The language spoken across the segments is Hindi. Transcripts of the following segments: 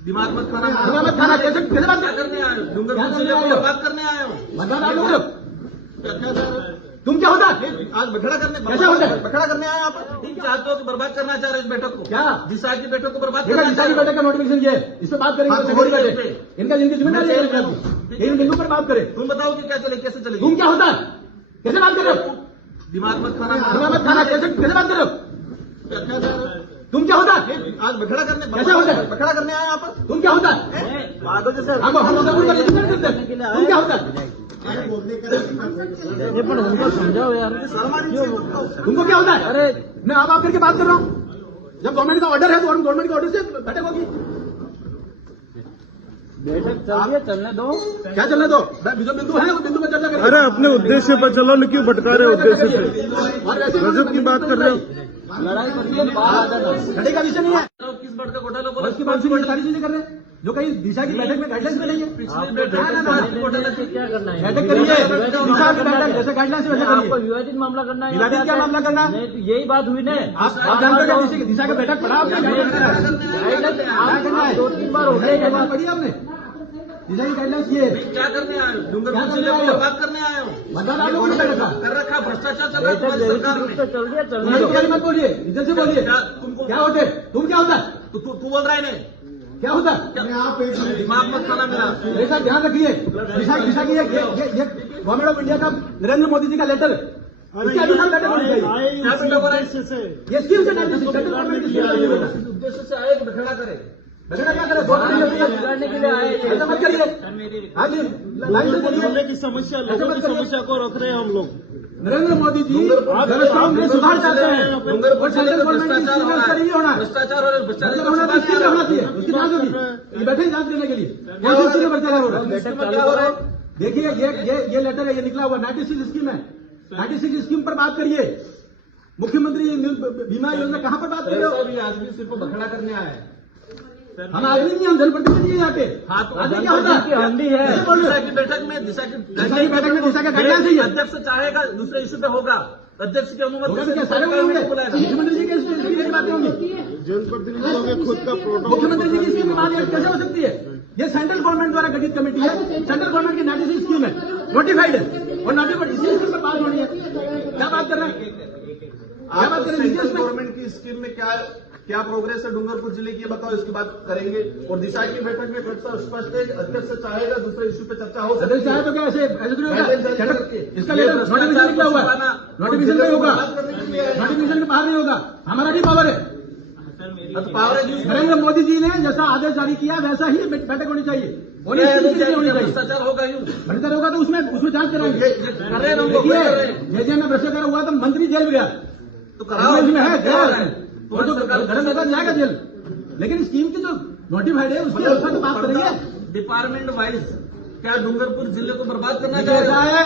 दिमाग मत खाना। दिमाग मत खाना। कैसे कैसे बात करने आए हो? डूंगरपुर जिले को बात करने आए हो? मतदान आप लोग तुम क्या होता आज बखड़ा करने कैसे होता है? बखड़ा करने आए आप? तुम चाहते हो कि बर्बाद करना चाह रहे हो इस बैठक को? क्या दिशा की बैठक को बर्बाद देखा करना दिशा की बैठक का नोटिफिकेशन ये है, इस पर बात करेंगे। हाँ, तो तो सेक्रेटरी वही बैठे इनका जिनकी जिम्मेदारी है इन बिंदु पर बात करें। तुम बताओ कि क्या चलेगी, कैसे चलेगी? तुम क्या होता है? कैसे बात कर रहे हो? दिमाग मत खाना। दिमाग मत खाना। कैसे कैसे बात कर रहे हो? तुम क्या होता है? आज बखड़ा करने कैसे होता है? बखड़ा करने आए आप? तुम क्या होता है? हम जरूर पर डिसीजन करते हैं। तुम क्या होता है? उनको समझाओ यार। तुमको क्या होता है? अरे मैं आप करके बात कर रहा हूँ। जब गवर्नमेंट का ऑर्डर है तो गवर्नमेंट के ऑर्डर से बैठक होगी। बैठक चल रही है, चलने दो। क्या चलने दो? जो बिंदु है वो बिंदु पर चर्चा करें। अरे अपने उद्देश्य पर चलो, क्यों भटका रहे हो उद्देश्य से? और वैसे गजब की बात कर रहे हो। लड़ाई करिए, बाहर आ जाना। लड़ाई का विषय नहीं है। किस बढ़ का घोटाला और उसके बाद फिर सारी चीजें कर रहे हैं जो कहीं दिशा की बैठक में गाइडलाइंस में नहीं है। पिछली बैठक क्या करना है? बैठक करिए, दिशा की बैठक जैसे गाइडलाइंस वैसे आपको करिए। विवादित मामला करना है। विवादित क्या मामला करना है? नहीं तो यही बात हुई ना। आप जानते हो क्या दिशा का बैठक पढ़ा आपने? गाइडलाइंस क्या करना है? 2-3 बार हो गए। गाइडलाइंस पढ़ी आपने? दिशा की गाइडलाइंस ये है। क्या करने आए हो? डूंगरपुर जिले को बात करने आए हो? मतदान आप लोगों ने कर रखा। कर रखा, भ्रष्टाचार चल रहा है बैठक तुम्हारी सरकार रूप में। से चल रही है, चलने नहीं दो। क्या मत बोलिए, इज्जत से बोलिए। तुमको क्या होते? तुम क्या होता है? तू बोल रहा है नहीं? क्या होता? दिमाग मत खाना मेरा। ऐसा ध्यान रखिए। दिशा की ये गवर्नमेंट ऑफ इंडिया का नरेंद्र मोदी जी का लेटर इसके अनुसार बैठक होनी चाहिए। क्या बेटा बोला है? ये स्कीम से सेंट्रल गवर्नमेंट की स्कीम है। इस उद्देश्य से आए कि बखड़ा करे। बगड़ा क्या करे? बहुत बड़ी होती है। बिगाड़ने के लिए आए। ऐसा मत करिए। हाँ जी, लाइन से बोलिए। की समस्या, लोगों की समस्या को रख रहे हैं हम लोग। नरेंद्र मोदी जी व्यवस्था में सुधार चाहते हैं और सेंट्रल गवर्नमेंट की स्कीम का ये होना है। भ्रष्टाचार और सेंट्रल गवर्नमेंट की स्कीम होना चाहिए, उसकी जांच होगी। ये बैठे जांच देने के लिए कौन सी स्कीम पर चला हो रहा है? क्या हो रहा है? देखिए ये लेटर है, ये निकला हुआ 96 स्कीम है। 96 स्कीम पर बात करिए। मुख्यमंत्री बीमा योजना कहाँ पर बात कर रहे हो? आदमी सिर्फ बखड़ा करने आया है। हम आदमी नहीं, हम जनप्रतिनिधि हैं यहाँ पे। हाँ, तो आदमी क्या होता है? हम भी है। कैसे बोल रहे दिशा हो? की बैठक में दिशा की बैठक में दिशा का गाइडलाइंस है ये। अध्यक्ष चाहेगा दूसरे इश्यू पे होगा, अध्यक्ष की अनुमति होगा से तो क्या सारे सरकार होंगे? ने बुलाया। मुख्यमंत्री जी की बातें होंगी। जनप्रतिनिधियों के खुद का प्रोटोकॉल। मुख्यमंत्री जी की स्कीम मान कैसे हो सकती है? ये सेंट्रल गवर्नमेंट द्वारा गठित कमेटी है। सेंट्रल गवर्नमेंट की 96 स्कीम है, नोटिफाइड है और नोटिफाइड इसी स्कीम पर बात होनी है। क्या बात कर रहे हैं? क्या बात कर रहे हैं? सेंट्रल गवर्नमेंट की स्कीम में क्या प्रोग्रेस है डूंगरपुर जिले की, बताओ, इसकी बात करेंगे। और दिशा की बैठक में फिर स्पष्ट है, अध्यक्ष चाहेगा दूसरे इश्यू पे चर्चा हो सकती सदस्य चाहे तो क्या ऐसे थोड़ी होगा? इसका लेटर नोटिफिकेशन निकला हुआ है, नोटिफिकेशन नहीं होगा, नोटिफिकेशन के बाहर नहीं होगा। हमारा भी पावर है। नरेंद्र मोदी जी ने जैसा आदेश जारी किया वैसा ही बैठक होनी चाहिए। होनी चाहिए। भ्रष्टाचार होगा यूं भ्रष्टाचार होगा तो उसमें जांच कराएंगे। कर रहे हैं हम लोग, देखिए कर रहे हैं। जेजे में भ्रष्टाचार हुआ तो मंत्री जेल गया, तो कराओ, इसमें है क्या जेल, है? वो तो धर्म नेता जाएगा जेल। लेकिन स्कीम की जो नोटिफाइड है उसके अनुसार तो बात करेंगे। डिपार्टमेंट वाइज क्या डूंगरपुर जिले को बर्बाद करना देखिए, ऐसा चाहिए? है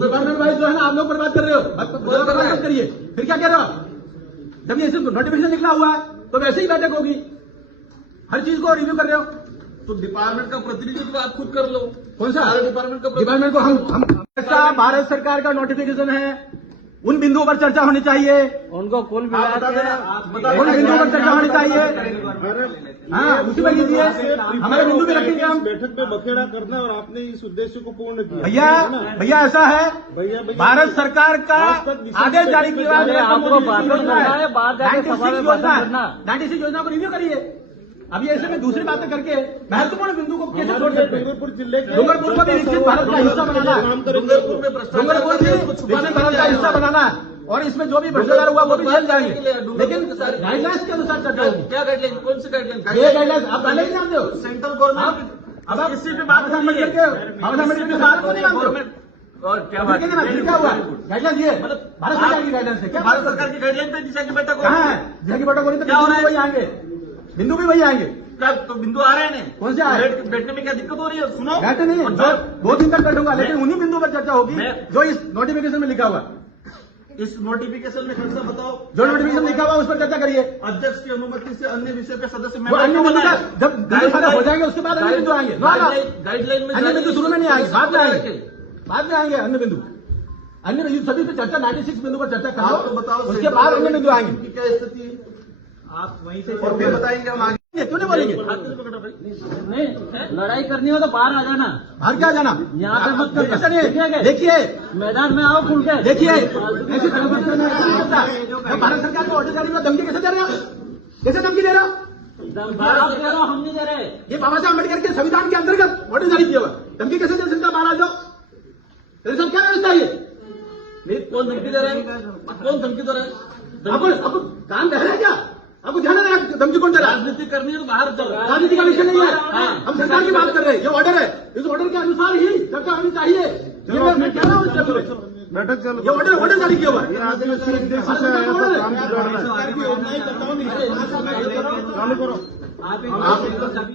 डिपार्टमेंट वाइज जो है ना आप लोग बर्बाद कर रहे हो। बर्बाद मत करिए। फिर क्या कह रहे हो आप? जब ये नोटिफिकेशन निकला हुआ है तो वैसे ही बैठक होगी। हर चीज को रिव्यू कर रहे हो तो डिपार्टमेंट का प्रतिनिधित्व आप खुद कर लो। कौन सा सारे डिपार्टमेंट का डिपार्टमेंट को हम भारत सरकार का नोटिफिकेशन है, उन बिंदुओं पर चर्चा होनी चाहिए। उनको कुल मिला के उन बिंदुओं पर चर्चा होनी चाहिए। हाँ, उसी पर कीजिए। हमारे बिंदु भी रखेंगे हम। बैठक में बखेड़ा करना और आपने इस उद्देश्य को पूर्ण किया। भैया ऐसा है, भारत सरकार का आदेश जारी किया है। आपको बात करना है, बात जाके सभा में बात करना। 96 योजना को रिव्यू करिए। अब ये ऐसे में दूसरी बातें करके महत्वपूर्ण बिंदु को कैसे छोड़ सकते हैं? डूंगरपुर जिले के डूंगरपुर को भी विकसित भारत का हिस्सा बनाना है। डूंगरपुर में भ्रष्टाचार डूंगरपुर भी विकसित भारत का हिस्सा बनाना है और इसमें जो भी भ्रष्टाचार हुआ वो भी जेल जाएंगे। लेकिन गाइडलाइंस के अनुसार चर्चा होगी। क्या गाइडलाइन, कौन सी गाइडलाइन? ये गाइडलाइंस आप पहले ही जानते हो। सेंट्रल गवर्नमेंट अब आप किसी पे बात करने के बात को नहीं मानते हो। और क्या बात फिर क्या हुआ? गाइडलाइंस ये भारत सरकार की गाइडलाइंस है। क्या भारत सरकार की गाइडलाइन पे दिशा की बैठक हो कहाँ है? दिशा की बैठक हो रही तो क्या हो रहा है? वही आएंगे, बिंदु भी वही आएंगे। क्या तो बिंदु आ रहे हैं? कौन से आ रहे हैं? बैठने में क्या दिक्कत हो रही है? सुनो, बैठे नहीं है, 2 दिन तक बैठूंगा, लेकिन उन्हीं बिंदु पर चर्चा होगी जो इस नोटिफिकेशन में लिखा हुआ है। इस नोटिफिकेशन में खर्चा बताओ, जो नोटिफिकेशन लिखा हुआ उस पर चर्चा करिए। अध्यक्ष की अनुमति से अन्य विषय पे सदस्य वो अन्य बिंदु का जब बिंदु सारे हो जाएंगे उसके बाद अन्य बिंदु आएंगे। गाइडलाइन में अन्य बिंदु शुरू में नहीं आएंगे, बाद में आएंगे, बाद में आएंगे अन्य बिंदु। अन्य बिंदु सभी पे चर्चा 96 बिंदु पर चर्चा कराओ, आपको बताओ उसके बाद अन्य बिंदु आएंगे। क्या स्थिति है, आप वहीं से और फिर बताएंगे हम आगे। क्यों नहीं बोलेंगे? नहीं, लड़ाई करनी हो तो बाहर आ जाना, बाहर क्या जाना? यहाँ पे मत करना। ऐसा नहीं है। ठीक है? देखिए मैदान में आओ खुल के। देखिए ऐसे संगठन में ऐसा नहीं होता। मैं भारत सरकार को ऑर्डर जारी में धमकी कैसे दे रहे हो? कैसे धमकी दे रहे हो? बाहर दे रहा हूं, हम नहीं दे रहे। ये बाबा साहब अम्बेडकर के संविधान के अंतर्गत ऑर्डर जारी किया हुआ है। धमकी कैसे दे सकता? बाहर आ जाओ। तेरे साथ क्या व्यवस्था है? ये कौन धमकी दे रहा है? कौन धमकी दे रहा है? आपको काम रह रहा है क्या? आपको ध्यान है धमकी कौन दे रहा है? राजनीति करनी है तो बाहर चल। राजनीति का विषय नहीं है। हाँ। हम सरकार की बात कर रहे हैं। ये ऑर्डर है, इस ऑर्डर के अनुसार ही चर्चा होनी चाहिए। ये मैं कह रहा हूँ इसके लिए। बैठक चलो। ये ऑर्डर जारी किया हुआ है। ये आदिवासी उद्देश्य से आया था, काम बिगड़ रहा है। सरकार की योजनाएं बताओ नहीं। चालू करो। आप